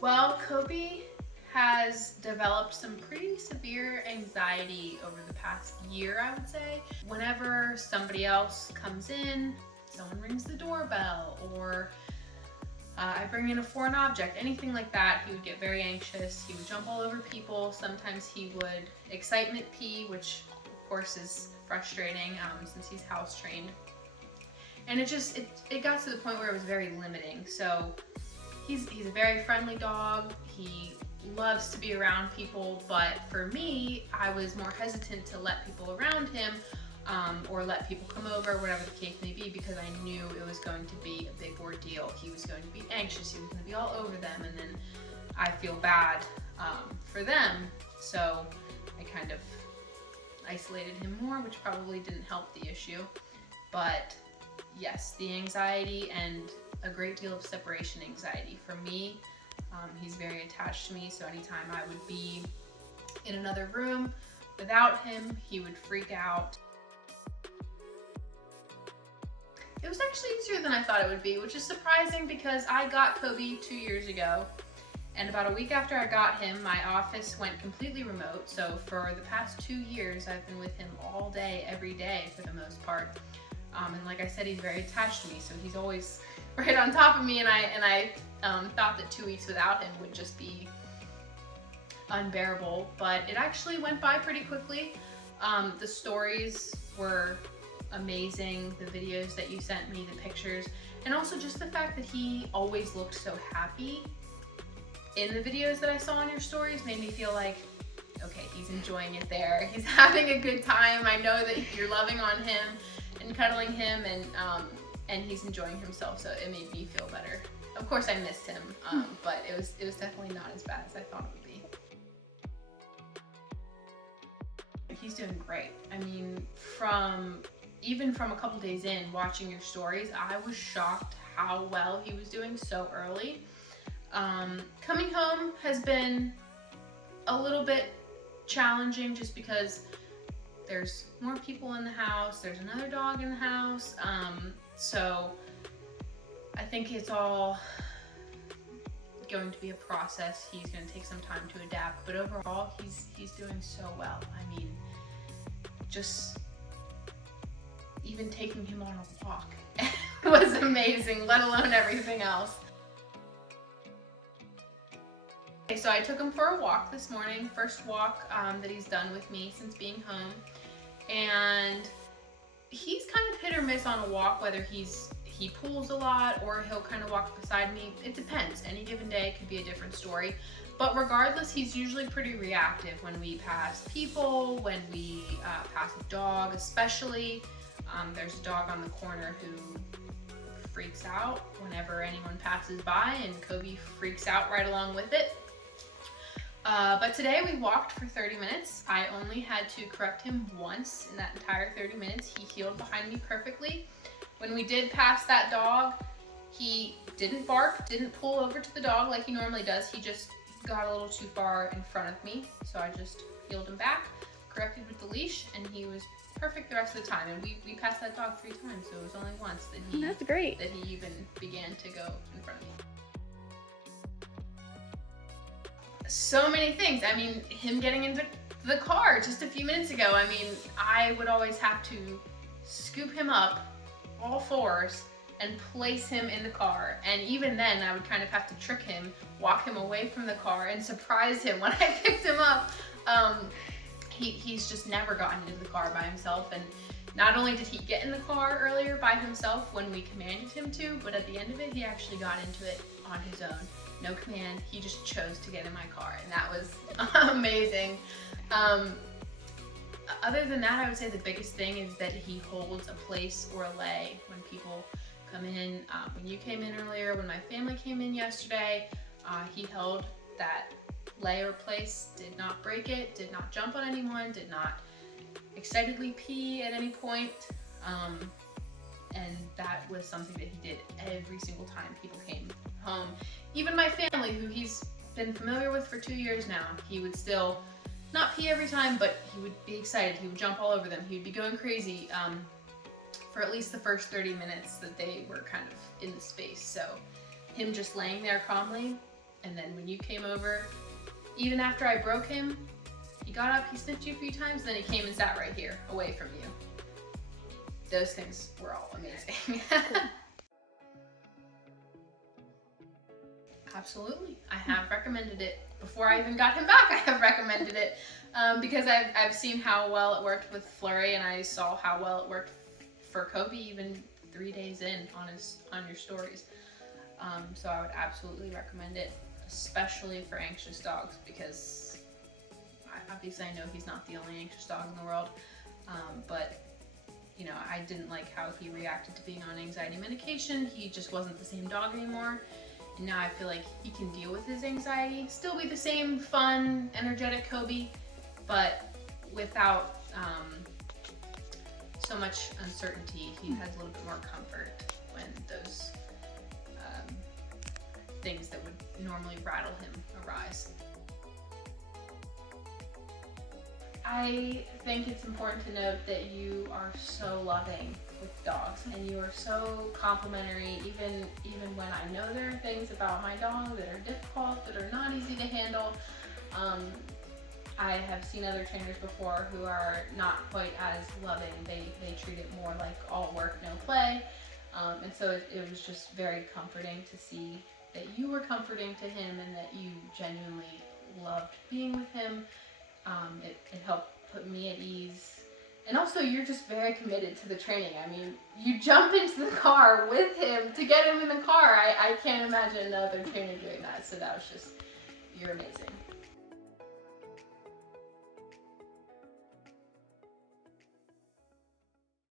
Well, Kobe has developed some pretty severe anxiety over the past year, I would say. Whenever somebody else comes in, someone rings the doorbell, or I bring in a foreign object, anything like that, he would get very anxious. He would jump all over people. Sometimes he would excitement pee, which of course is frustrating since he's house trained. And it got to the point where it was very limiting. So he's a very friendly dog. He loves to be around people, but for me, I was more hesitant to let people around him or let people come over, whatever the case may be, because I knew it was going to be a big ordeal. He was going to be anxious, he was going to be all over them, and then I feel bad for them. So I kind of isolated him more, which probably didn't help the issue. But yes, the anxiety and a great deal of separation anxiety. For me, he's very attached to me, so anytime I would be in another room without him, he would freak out. It was actually easier than I thought it would be, which is surprising because I got Kobe 2 years ago, and about a week after I got him, my office went completely remote. So for the past 2 years, I've been with him all day, every day for the most part. And like I said, he's very attached to me, so he's always right on top of me, and I thought that 2 weeks without him would just be unbearable, but it actually went by pretty quickly. The stories were amazing, the videos that you sent me, the pictures, and also just the fact that he always looked so happy in the videos that I saw in your stories made me feel like, okay, he's enjoying it there. He's having a good time. I know that you're loving on him and cuddling him, and he's enjoying himself, so it made me feel better. Of course, I missed him, but it was definitely not as bad as I thought it would be. He's doing great. I mean, even from a couple days in, watching your stories, I was shocked how well he was doing so early. Coming home has been a little bit challenging just because there's more people in the house, there's another dog in the house, so I think it's all going to be a process. He's going to take some time to adapt, but overall he's doing so well. I mean, just even taking him on a walk was amazing, let alone everything else. Okay, so I took him for a walk this morning, first walk that he's done with me since being home, and he's kind of hit or miss on a walk, whether he pulls a lot or he'll kind of walk beside me. It depends. Any given day could be a different story. But regardless, he's usually pretty reactive when we pass people, when we pass a dog especially. There's a dog on the corner who freaks out whenever anyone passes by, and Kobe freaks out right along with it. But today we walked for 30 minutes. I only had to correct him once in that entire 30 minutes. He heeled behind me perfectly. When we did pass that dog, he didn't bark, didn't pull over to the dog like he normally does. He just got a little too far in front of me. So I just heeled him back, corrected with the leash, and he was perfect the rest of the time. And we passed that dog 3 times, so it was only once that That's great. that he even began to go in front of me. So many things. I mean, him getting into the car just a few minutes ago. I mean, I would always have to scoop him up all fours and place him in the car. And even then, I would kind of have to trick him, walk him away from the car, and surprise him when I picked him up. He's just never gotten into the car by himself. And not only did he get in the car earlier by himself when we commanded him to, but at the end of it, he actually got into it on his own. No command, he just chose to get in my car, and that was amazing. Other than that, I would say the biggest thing is that he holds a place or a lay when people come in. When you came in earlier, when my family came in yesterday, he held that lay or place, did not break it, did not jump on anyone, did not excitedly pee at any point. And that was something that he did every single time people came home. Even my family, who he's been familiar with for 2 years now, he would still not pee every time, but he would be excited. He would jump all over them. He would be going crazy for at least the first 30 minutes that they were kind of in the space. So him just laying there calmly And then when you came over, even after I broke him, he got up, he sniffed you a few times, then he came and sat right here, away from you. Those things were all amazing. Absolutely. I have recommended it. Before I even got him back, I have recommended it because I've seen how well it worked with Flurry, and I saw how well it worked for Kobe even 3 days in on your stories. So I would absolutely recommend it, especially for anxious dogs, because obviously I know he's not the only anxious dog in the world, but you know, I didn't like how he reacted to being on anxiety medication. He just wasn't the same dog anymore. And now I feel like he can deal with his anxiety, still be the same fun, energetic Kobe, but without so much uncertainty. He has a little bit more comfort when those things that would normally rattle him arise. I think it's important to note that you are so loving with dogs, and you are so complimentary, even when I know there are things about my dog that are difficult, that are not easy to handle. I have seen other trainers before who are not quite as loving. They treat it more like all work, no play. And so it was just very comforting to see that you were comforting to him and that you genuinely loved being with him. It helped put me at ease. And also, you're just very committed to the training. I mean, you jump into the car with him to get him in the car. I can't imagine another trainer doing that. So that was just, you're amazing.